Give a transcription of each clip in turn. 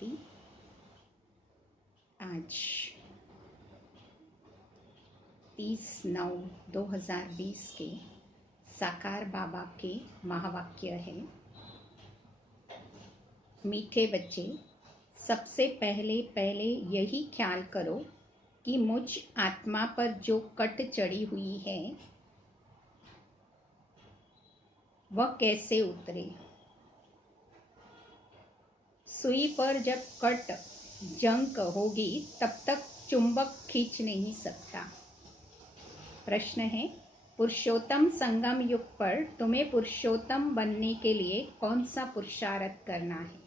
शांति। आज 30/9/2020 के साकार बाबा के महावाक्य है। मीठे बच्चे, सबसे पहले यही ख्याल करो कि मुझ आत्मा पर जो कट चढ़ी हुई है वह कैसे उतरे। सुई पर जब कट जंग होगी तब तक चुंबक खींच नहीं सकता। प्रश्न है, पुरुषोत्तम संगम युग पर तुम्हें पुरुषोत्तम बनने के लिए कौन सा पुरुषार्थ करना है।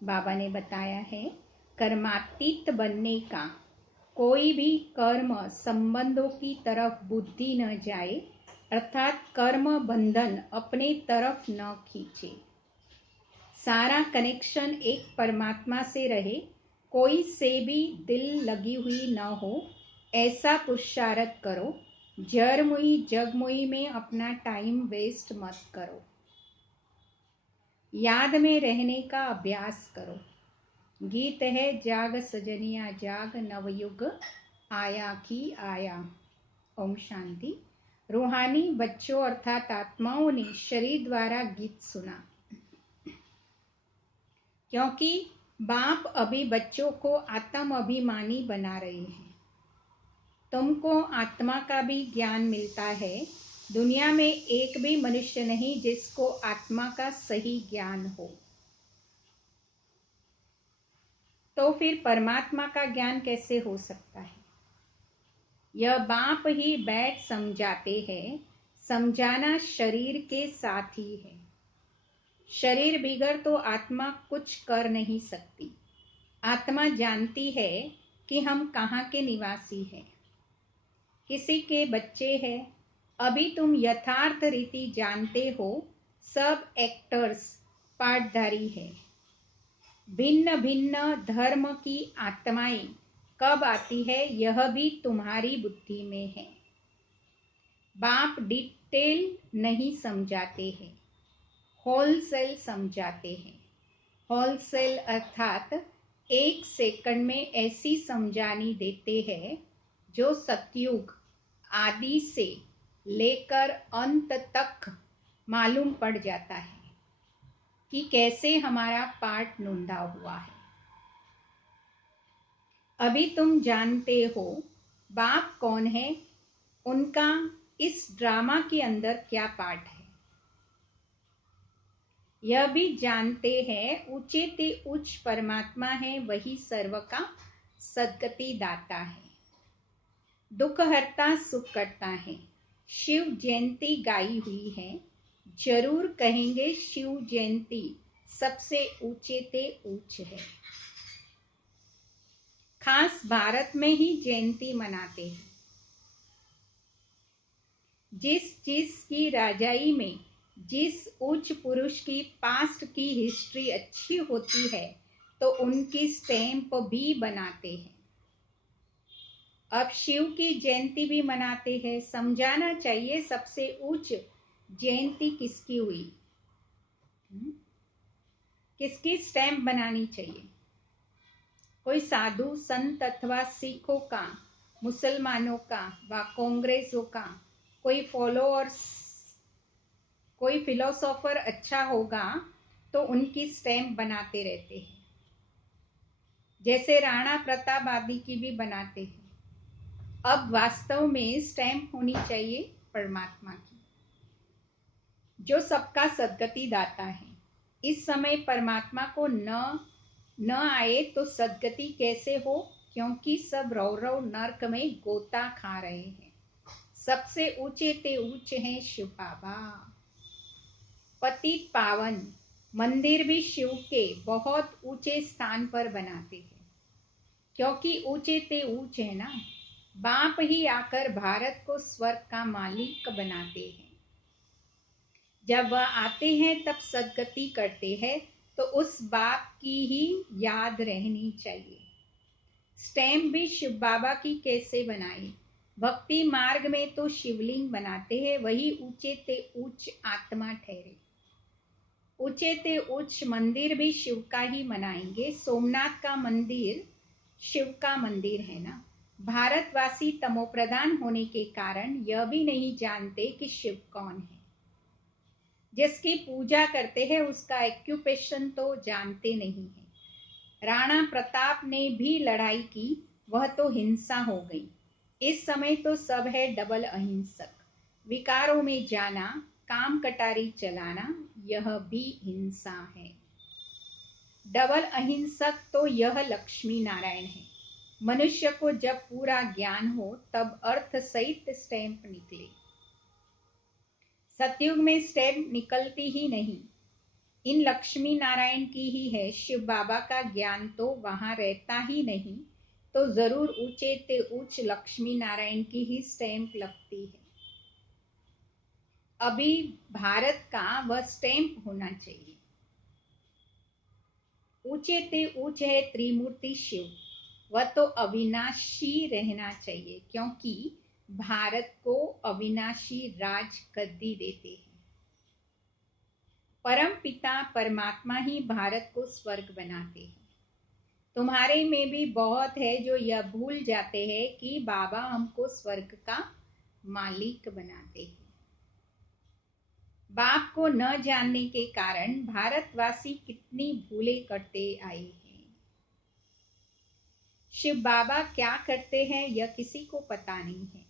बाबा ने बताया है, कर्मातीत बनने का कोई भी कर्म संबंधों की तरफ बुद्धि न जाए, अर्थात कर्म बंधन अपने तरफ न खींचे। सारा कनेक्शन एक परमात्मा से रहे, कोई से भी दिल लगी हुई न हो, ऐसा पुरुषार्थ करो। जरमुई जगमुई में अपना टाइम वेस्ट मत करो। याद में रहने का अभ्यास करो। गीत है, जाग सजनिया जाग, नवयुग आया की आया। ओम शांति। रूहानी बच्चों अर्थात आत्माओं ने शरीर द्वारा गीत सुना, क्योंकि बाप अभी बच्चों को आत्म अभिमानी बना रहे हैं। तुमको आत्मा का भी ज्ञान मिलता है। दुनिया में एक भी मनुष्य नहीं जिसको आत्मा का सही ज्ञान हो, तो फिर परमात्मा का ज्ञान कैसे हो सकता है। यह बाप ही बैठ समझाते हैं। समझाना शरीर के साथ ही है। शरीर बिगड़ तो आत्मा कुछ कर नहीं सकती। आत्मा जानती है कि हम कहाँ के निवासी हैं, किसी के बच्चे हैं। अभी तुम यथार्थ रीति जानते हो, सब एक्टर्स पार्टधारी है। भिन्न भिन्न धर्म की आत्माएं कब आती है यह भी तुम्हारी बुद्धि में है। बाप डिटेल नहीं समझाते हैं, होलसेल समझाते हैं। होलसेल अर्थात 1 सेकंड में ऐसी समझानी देते हैं जो सतयुग आदि से लेकर अंत तक मालूम पड़ जाता है कि कैसे हमारा पार्ट नोंदा हुआ है। अभी तुम जानते हो बाप कौन है, उनका इस ड्रामा के अंदर क्या पार्ट है। यह भी जानते हैं ऊंचे ते उच्च परमात्मा है, वही सर्व का सद्गति दाता है, दुख हरता सुख करता है। शिव जयंती गाई हुई है, जरूर कहेंगे शिव जयंती सबसे ऊंचे ते ऊंच है। खास भारत में ही जयंती मनाते हैं। जिस की राजाई में जिस उच्च पुरुष की पास्ट की हिस्ट्री अच्छी होती है तो उनकी स्टैंप भी बनाते हैं। अब शिव की जयंती भी मनाते हैं। समझाना चाहिए सबसे उच्च जयंती किसकी हुई, किसकी स्टैंप बनानी चाहिए। कोई साधु संत अथवा सिखों का, मुसलमानों का व कांग्रेसों का कोई फॉलोअर्स, कोई फिलोसोफर अच्छा होगा तो उनकी स्टैंप बनाते रहते हैं। जैसे राणा प्रताप आदि की भी बनाते हैं। अब वास्तव में स्टैंप होनी चाहिए परमात्मा की, जो सबका सद्गति दाता है। इस समय परमात्मा को न आए तो सद्गति कैसे हो, क्योंकि सब रौरव नर्क में गोता खा रहे हैं। सबसे ऊंचे ते ऊंचे हैं शिव बाबा। पतित पावन मंदिर भी शिव के बहुत ऊंचे स्थान पर बनाते हैं, क्योंकि ऊंचे ते ऊंचे है ना। बाप ही आकर भारत को स्वर्ग का मालिक बनाते हैं। जब वह आते हैं तब सद्गति करते हैं, तो उस बाप की ही याद रहनी चाहिए। स्टैम्प भी शिव बाबा की कैसे बनाई। भक्ति मार्ग में तो शिवलिंग बनाते हैं, वही ऊंचे ते उच्च आत्मा ठहरे। ऊंचे से उच्च मंदिर भी शिव का ही मनाएंगे। सोमनाथ का मंदिर शिव का मंदिर है ना। भारतवासी तमोप्रधान होने के कारण यह भी नहीं जानते कि शिव कौन है। जिसकी पूजा करते हैं उसका एक्यूपेशन तो जानते नहीं है। राणा प्रताप ने भी लड़ाई की, वह तो हिंसा हो गई। इस समय तो सब है डबल अहिंसक। विकारों में जाना, काम कटारी चलाना, यह भी हिंसा है। डबल अहिंसक तो यह लक्ष्मी नारायण है। मनुष्य को जब पूरा ज्ञान हो तब अर्थ सहित स्टैंप निकले। सतयुग में स्टैंप निकलती ही नहीं, इन लक्ष्मी नारायण की ही है। शिव बाबा का ज्ञान तो वहां रहता ही नहीं, तो जरूर ऊंचे ते उच्च लक्ष्मी नारायण की ही स्टैंप लगती है। अभी भारत का वह स्टैंप होना चाहिए। ऊंचे ते ऊंच है त्रिमूर्ति शिव, वह तो अविनाशी रहना चाहिए, क्योंकि भारत को अविनाशी राज गद्दी देते हैं। परम पिता परमात्मा ही भारत को स्वर्ग बनाते हैं। तुम्हारे में भी बहुत है जो यह भूल जाते हैं कि बाबा हमको स्वर्ग का मालिक बनाते हैं। बाप को न जानने के कारण भारतवासी कितनी भूले करते आए हैं। शिव बाबा क्या करते हैं यह किसी को पता नहीं है।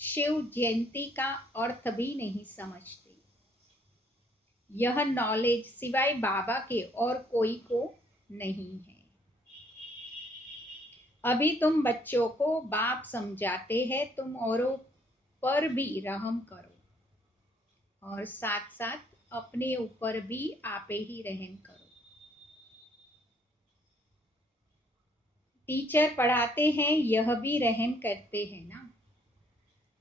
शिव जयंती का अर्थ भी नहीं समझते। यह नॉलेज सिवाय बाबा के और कोई को नहीं है। अभी तुम बच्चों को बाप समझाते हैं, तुम औरों पर भी रहम करो और साथ साथ अपने ऊपर भी आपे ही रहम करो। टीचर पढ़ाते हैं, यह भी रहम करते हैं ना।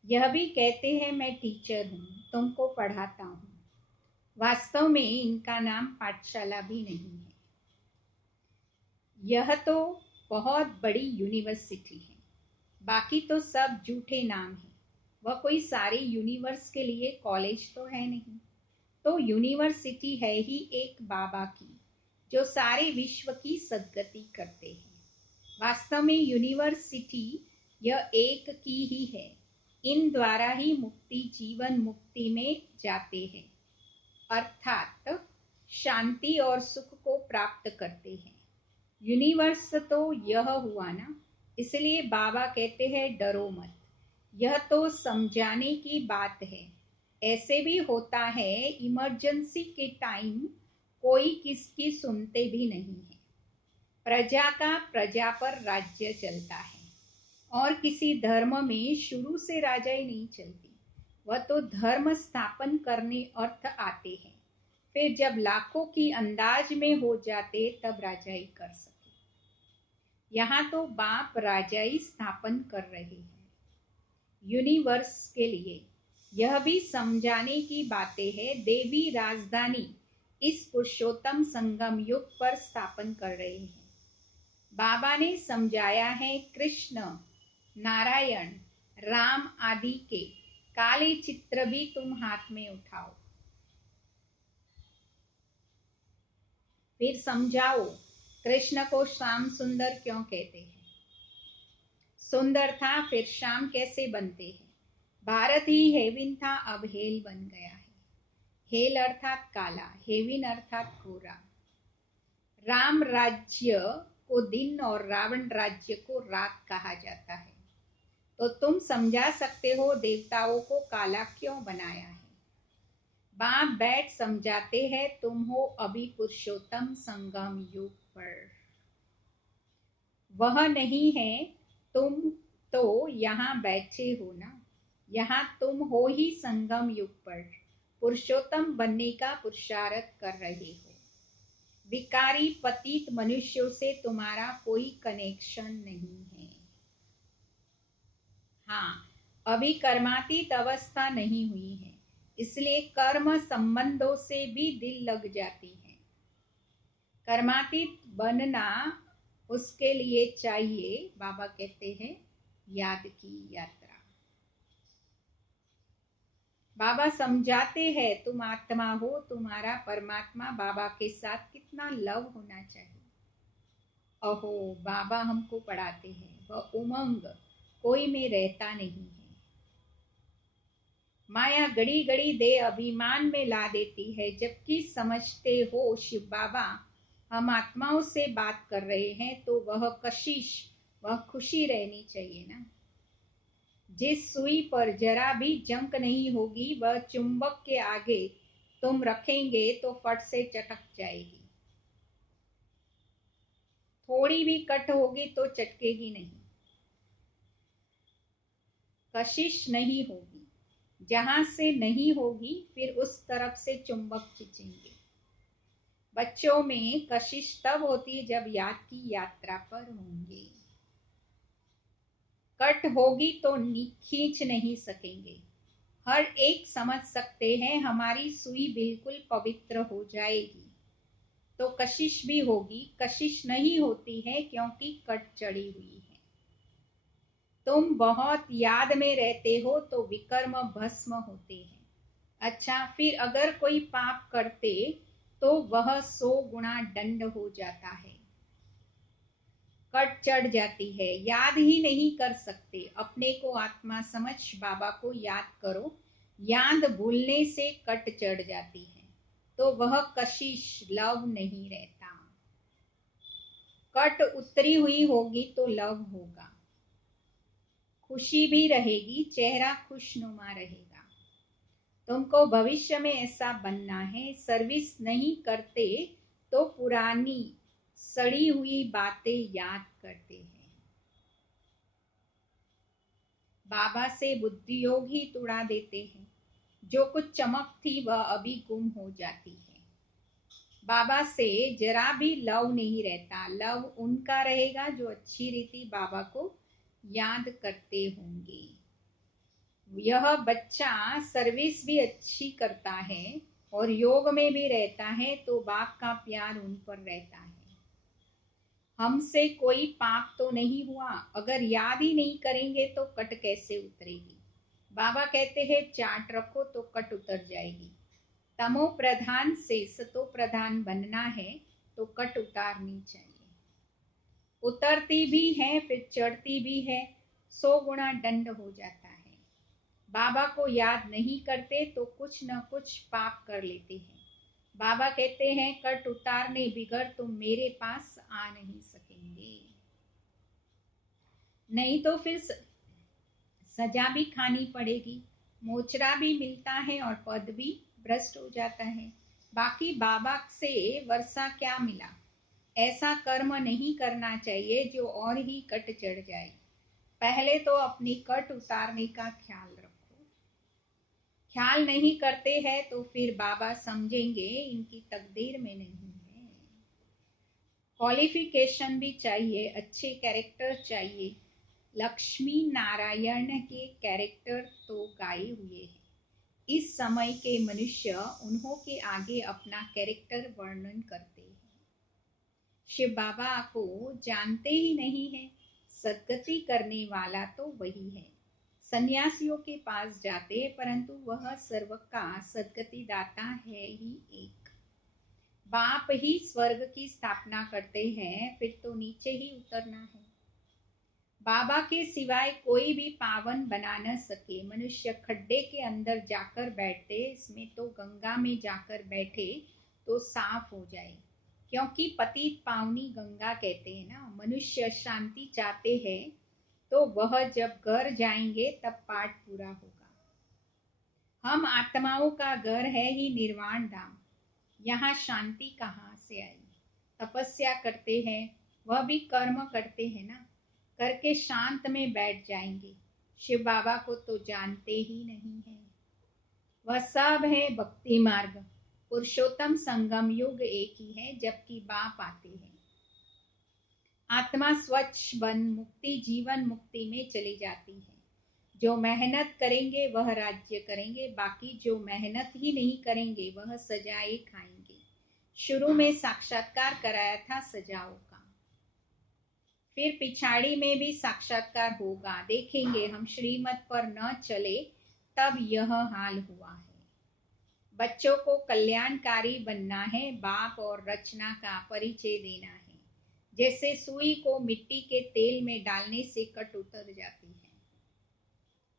यह भी कहते हैं मैं टीचर हूँ, तुमको पढ़ाता हूँ। वास्तव में इनका नाम पाठशाला भी नहीं है। यह तो बहुत बड़ी यूनिवर्सिटी है। बाकी तो सब झूठे नाम है। वह कोई सारे यूनिवर्स के लिए कॉलेज तो है नहीं। तो यूनिवर्सिटी है ही एक बाबा की, जो सारे विश्व की सद्गति करते हैं। वास्तव में यूनिवर्सिटी यह एक की ही है। इन द्वारा ही मुक्ति जीवन मुक्ति में जाते हैं, अर्थात शांति और सुख को प्राप्त करते हैं। यूनिवर्स तो यह हुआ ना, इसलिए बाबा कहते हैं डरो मत। यह तो समझाने की बात है। ऐसे भी होता है इमरजेंसी के टाइम कोई किसकी सुनते भी नहीं है। प्रजा का प्रजा पर राज्य चलता है, और किसी धर्म में शुरू से राजाई नहीं चलती। वह तो धर्म स्थापन करने अर्थ आते हैं, फिर जब लाखों की अंदाज में हो जाते तब राजाई कर सके। यहाँ तो बाप राजाई स्थापन कर रहे हैं यूनिवर्स के लिए। यह भी समझाने की बातें है। देवी राजधानी इस पुरुषोत्तम संगम युग पर स्थापन कर रहे हैं। बाबा ने समझाया है कृष्ण, नारायण, राम आदि के काले चित्र भी तुम हाथ में उठाओ। फिर समझाओ कृष्ण को श्याम सुंदर क्यों कहते हैं। सुंदर था फिर श्याम कैसे बनते हैं। भारत ही हेविन था, अब हेल बन गया है। हेल अर्थात काला, हेविन अर्थात गोरा। राम राज्य को दिन और रावण राज्य को रात कहा जाता है। तो तुम समझा सकते हो देवताओं को काला क्यों बनाया है। बाप बैठ समझाते हैं, तुम हो अभी पुरुषोत्तम संगम युग पर। वह नहीं है, तुम तो यहाँ बैठे हो ना। यहाँ तुम हो ही संगम युग पर, पुरुषोत्तम बनने का पुरुषार्थ कर रहे हो। विकारी पतित मनुष्यों से तुम्हारा कोई कनेक्शन नहीं है। हाँ, अभी कर्मातीत अवस्था नहीं हुई है, इसलिए कर्म संबंधों से भी दिल लग जाती है। कर्मातीत बनना उसके लिए चाहिए, बाबा कहते हैं, याद की यात्रा। बाबा समझाते हैं तुम आत्मा हो, तुम्हारा परमात्मा बाबा के साथ कितना लव होना चाहिए। अहो, बाबा हमको पढ़ाते हैं, वह उमंग कोई में रहता नहीं है। माया घड़ी घड़ी दे अभिमान में ला देती है, जबकि समझते हो शिव बाबा हम आत्माओं से बात कर रहे हैं, तो वह कशिश, वह खुशी रहनी चाहिए ना। जिस सुई पर जरा भी जंक नहीं होगी, वह चुंबक के आगे तुम रखेंगे तो फट से चटक जाएगी। थोड़ी भी कट होगी तो चटकेगी नहीं, कशिश नहीं होगी। जहां से नहीं होगी फिर उस तरफ से चुंबक खींचेंगे। बच्चों में कशिश तब होती जब याद की यात्रा पर होंगे। कट होगी तो खींच नहीं सकेंगे। हर एक समझ सकते हैं हमारी सुई बिल्कुल पवित्र हो जाएगी तो कशिश भी होगी। कशिश नहीं होती है क्योंकि कट चढ़ी हुई है। तुम बहुत याद में रहते हो तो विकर्म भस्म होते हैं। अच्छा, फिर अगर कोई पाप करते तो वह 100 गुना दंड हो जाता है। कट चढ़ जाती है, याद ही नहीं कर सकते। अपने को आत्मा समझ बाबा को याद करो। याद भूलने से कट चढ़ जाती है तो वह कशिश लव नहीं रहता। कट उतरी हुई होगी तो लव होगा। खुशी भी रहेगी, चेहरा खुशनुमा रहेगा। तुमको भविष्य में ऐसा बनना है। सर्विस नहीं करते तो पुरानी सड़ी हुई बातें याद करते हैं। बाबा से बुद्धि योग ही तुड़ा देते हैं। जो कुछ चमक थी वह अभी गुम हो जाती है। बाबा से जरा भी लव नहीं रहता। लव उनका रहेगा जो अच्छी रीति बाबा को याद करते होंगे। यह बच्चा सर्विस भी अच्छी करता है और योग में भी रहता है तो बाप का प्यार उन पर रहता है। हमसे कोई पाप तो नहीं हुआ। अगर याद ही नहीं करेंगे तो कट कैसे उतरेगी। बाबा कहते हैं चाट रखो तो कट उतर जाएगी। तमो प्रधान से सतो प्रधान बनना है तो कट उतारनी चाहिए। उतरती भी है फिर चढ़ती भी है, 100 गुना दंड हो जाता है। बाबा को याद नहीं करते तो कुछ न कुछ पाप कर लेते हैं। बाबा कहते हैं कट उतारने बिगर तुम मेरे पास आ नहीं सकेंगे। नहीं तो फिर सजा भी खानी पड़ेगी। मोचरा भी मिलता है और पद भी भ्रष्ट हो जाता है। बाकी बाबा से वर्षा क्या मिला। ऐसा कर्म नहीं करना चाहिए जो और ही कट चढ़ जाए। पहले तो अपनी कट उतारने का ख्याल रखो। ख्याल नहीं करते हैं तो फिर बाबा समझेंगे इनकी तकदीर में नहीं है। क्वालिफिकेशन भी चाहिए, अच्छे कैरेक्टर चाहिए। लक्ष्मी नारायण के कैरेक्टर तो गाए हुए हैं। इस समय के मनुष्य उन्हों के आगे अपना कैरेक्टर वर्णन करते हैं। शिव बाबा को जानते ही नहीं है। सदगति करने वाला तो वही है। सन्यासियों के पास जाते परंतु वह सर्व का सदगति दाता है ही एक। बाप ही स्वर्ग की स्थापना करते हैं, फिर तो नीचे ही उतरना है। बाबा के सिवाय कोई भी पावन बना न सके। मनुष्य खड्डे के अंदर जाकर बैठते, इसमें तो गंगा में जाकर बैठे तो साफ हो जाए। क्योंकि पतित पावनी गंगा कहते हैं ना। मनुष्य शांति चाहते हैं तो वह जब घर जाएंगे तब पाठ पूरा होगा। हम आत्माओं का घर है ही निर्वाण धाम। यहाँ शांति कहाँ से आई। तपस्या करते हैं, वह भी कर्म करते हैं ना। करके शांत में बैठ जाएंगे। शिव बाबा को तो जानते ही नहीं है। वह सब है भक्ति मार्ग। पुरुषोत्तम संगम युग एक ही है जबकि बाप आते हैं। आत्मा स्वच्छ बन मुक्ति जीवन मुक्ति में चली जाती है। जो मेहनत करेंगे वह राज्य करेंगे, बाकी जो मेहनत ही नहीं करेंगे वह सजाएं खाएंगे। शुरू में साक्षात्कार कराया था सजाओं का, फिर पिछाड़ी में भी साक्षात्कार होगा। देखेंगे हम श्रीमत पर न चले तब यह हाल हुआ है। बच्चों को कल्याणकारी बनना है, बाप और रचना का परिचय देना है। जैसे सुई को मिट्टी के तेल में डालने से कट उतर जाती है,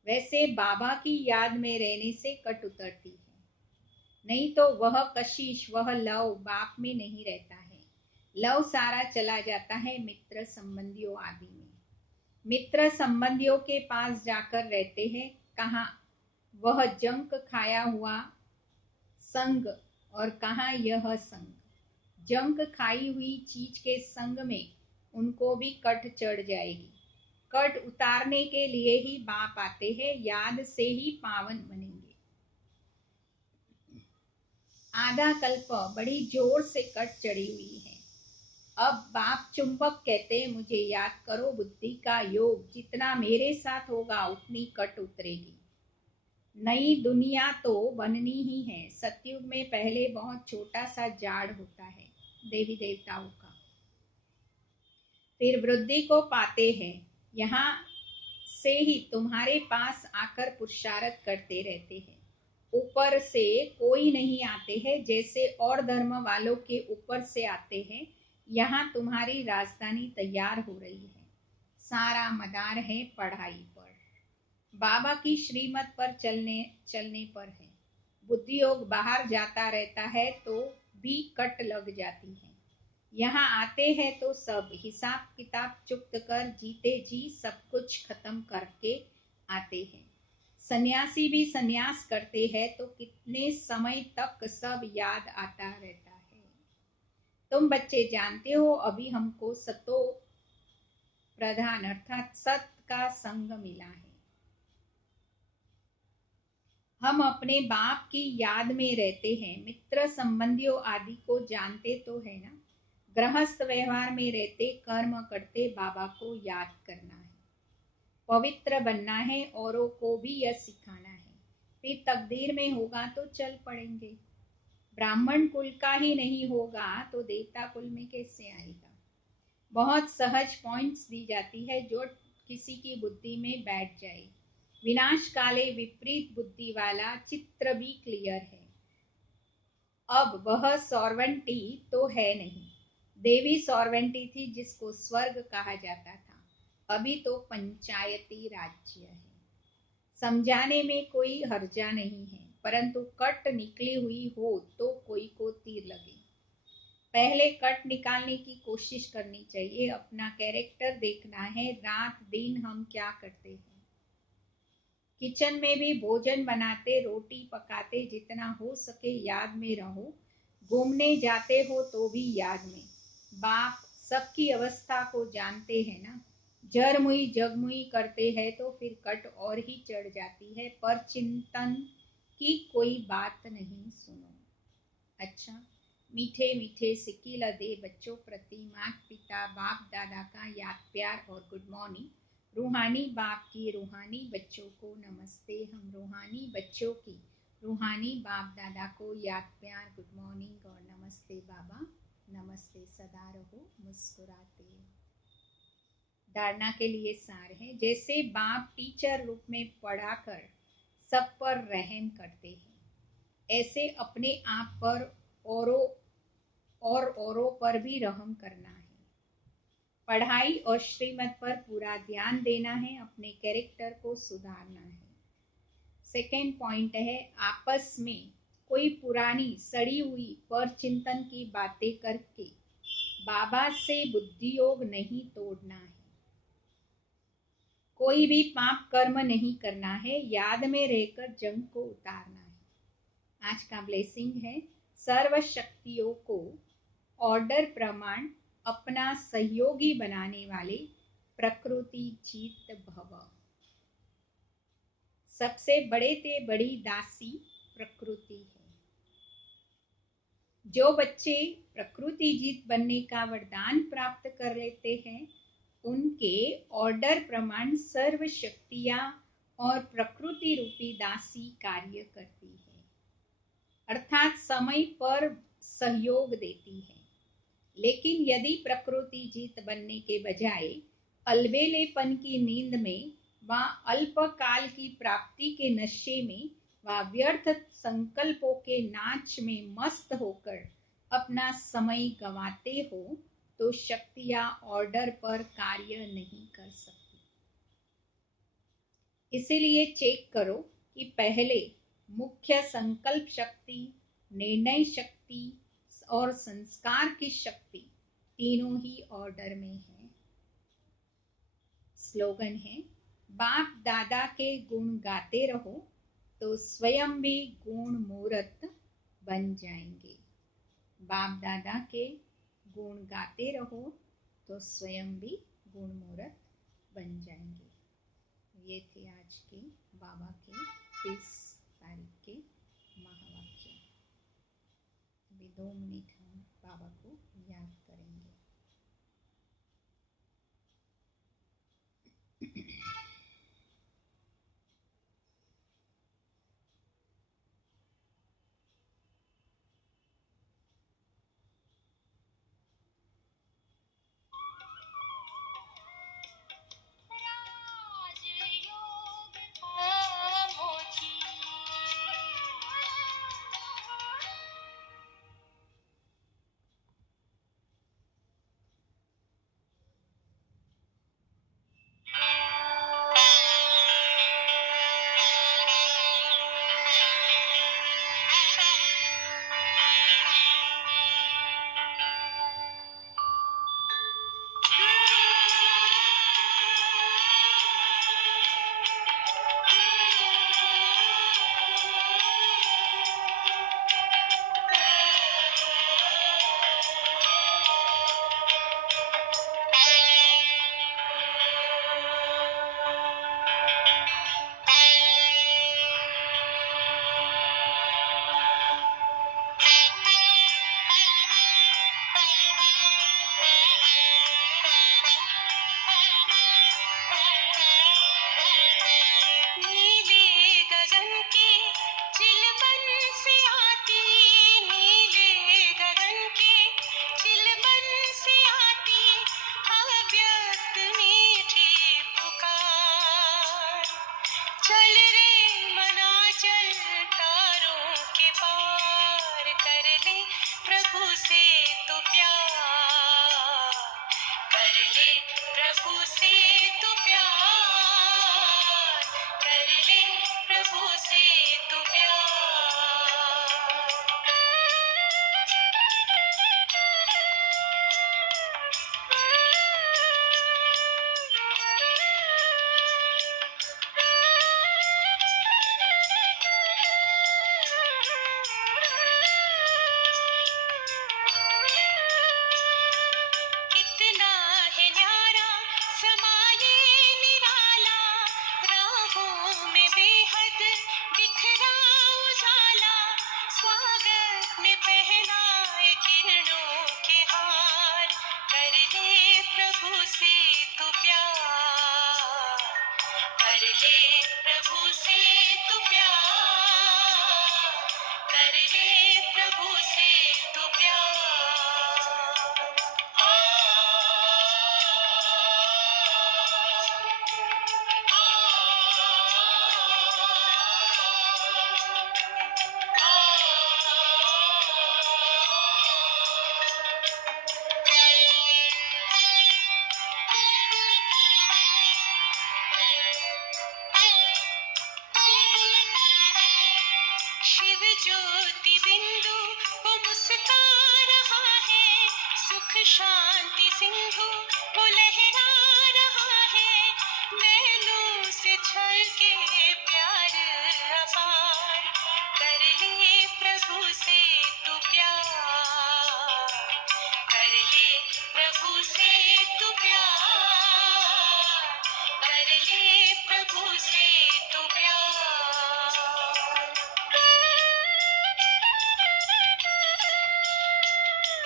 वैसे बाबा की याद में रहने से कट उतरती है। नहीं तो वह कशिश, वह लव बाप में नहीं रहता है। लव सारा चला जाता है मित्र संबंधियों आदि में। मित्र संबंधियों के पास जाकर रहते हैं कहाँ वह जंक खाया हुआ संग, और कहाँ यह संग। जंक खाई हुई चीज के संग में उनको भी कट चढ़ जाएगी। कट उतारने के लिए ही बाप आते हैं, याद से ही पावन बनेंगे। आधा कल्प बड़ी जोर से कट चढ़ी हुई है। अब बाप चुंबक कहते हैं, मुझे याद करो, बुद्धि का योग जितना मेरे साथ होगा उतनी कट उतरेगी। नई दुनिया तो बननी ही है। सतयुग में पहले बहुत छोटा सा जाड़ होता है देवी देवताओं का, फिर वृद्धि को पाते हैं। यहाँ से ही तुम्हारे पास आकर पुरुषार्थ करते रहते हैं। ऊपर से कोई नहीं आते हैं जैसे और धर्म वालों के ऊपर से आते हैं। यहाँ तुम्हारी राजधानी तैयार हो रही है। सारा मदार है पढ़ाई पर, बाबा की श्रीमत पर चलने पर है। बुद्धि योग बाहर जाता रहता है तो भी कट लग जाती है। यहाँ आते हैं तो सब हिसाब किताब चुक्त कर जीते जी सब कुछ खत्म करके आते हैं। सन्यासी भी सन्यास करते हैं तो कितने समय तक सब याद आता रहता है। तुम बच्चे जानते हो अभी हमको सतो प्रधान अर्थात सत का संग मिला है। हम अपने बाप की याद में रहते हैं। मित्र संबंधियों आदि को जानते तो है ना। गृहस्थ व्यवहार में रहते कर्म करते बाबा को याद करना है, पवित्र बनना है, औरों को भी यह सिखाना है। फिर तकदीर में होगा तो चल पड़ेंगे। ब्राह्मण कुल का ही नहीं होगा तो देवता कुल में कैसे आएगा। बहुत सहज पॉइंट्स दी जाती है जो किसी की बुद्धि में बैठ जाए। विनाश काले विपरीत बुद्धि वाला चित्र भी क्लियर है। अब वह सॉर्वेंटी तो है नहीं। देवी सॉर्वेंटी थी जिसको स्वर्ग कहा जाता था। अभी तो पंचायती राज्य है। समझाने में कोई हर्जा नहीं है, परंतु कट निकली हुई हो तो कोई को तीर लगे। पहले कट निकालने की कोशिश करनी चाहिए। अपना कैरेक्टर देखना है, रात दिन हम क्या करते हैं। किचन में भी भोजन बनाते, रोटी पकाते, जितना हो सके याद में रहो। घूमने जाते हो तो भी याद में। बाप सबकी अवस्था को जानते हैं ना। जरमुई जगमुई करते हैं तो फिर कट और ही चढ़ जाती है। पर चिंतन की कोई बात नहीं सुनो। अच्छा, मीठे मीठे सिकिल दे बच्चों प्रति माता पिता बाप दादा का याद प्यार और गुड मॉर्निंग। रूहानी बाप की रूहानी बच्चों को नमस्ते। हम रूहानी बच्चों की रूहानी बाप दादा को याद प्यार गुड मॉर्निंग और नमस्ते बाबा। नमस्ते, सदा रहो मुस्कुराते। धारणा के लिए सार है। जैसे बाप टीचर रूप में पढ़ाकर सब पर रहम करते हैं, ऐसे अपने आप पर औरों पर भी रहम करना है। पढ़ाई और श्रीमत पर पूरा ध्यान देना है। अपने कैरेक्टर को सुधारना है। सेकेंड पॉइंट है, आपस में कोई पुरानी सड़ी हुई पर चिंतन की बातें करके बाबा से बुद्धि योग नहीं तोड़ना है। कोई भी पाप कर्म नहीं करना है। याद में रहकर जंग को उतारना है। आज का ब्लेसिंग है, सर्व शक्तियों को ऑर्डर प्रमाण अपना सहयोगी बनाने वाले प्रकृति जीत भव। सबसे बड़े ते बड़ी दासी प्रकृति है। जो बच्चे प्रकृति जीत बनने का वरदान प्राप्त कर लेते हैं, उनके ऑर्डर प्रमाण सर्व शक्तियां और प्रकृति रूपी दासी कार्य करती है, अर्थात समय पर सहयोग देती है। लेकिन यदि प्रकृति जीत बनने के बजाय अलबेलेपन की नींद में वहाँ अल्पकाल की प्राप्ति के नशे में व व्यर्थ संकल्पों के नाच में मस्त होकर अपना समय गंवाते हो तो शक्तियां ऑर्डर पर कार्य नहीं कर सकती। इसीलिए चेक करो कि पहले मुख्य संकल्प शक्ति, निर्णय शक्ति और संस्कार की शक्ति तीनों ही ऑर्डर में है। स्लोगन है, बाप दादा के गुण गाते रहो तो स्वयं भी गुण मूर्त बन जाएंगे। बाप दादा के गुण गाते रहो तो स्वयं भी गुण मूर्त बन जाएंगे। ये थे आज के बाबा के 30 तारीख के महावाक्य। अभी 2 मिनट हम बाबा को याद करेंगे। प्रभु से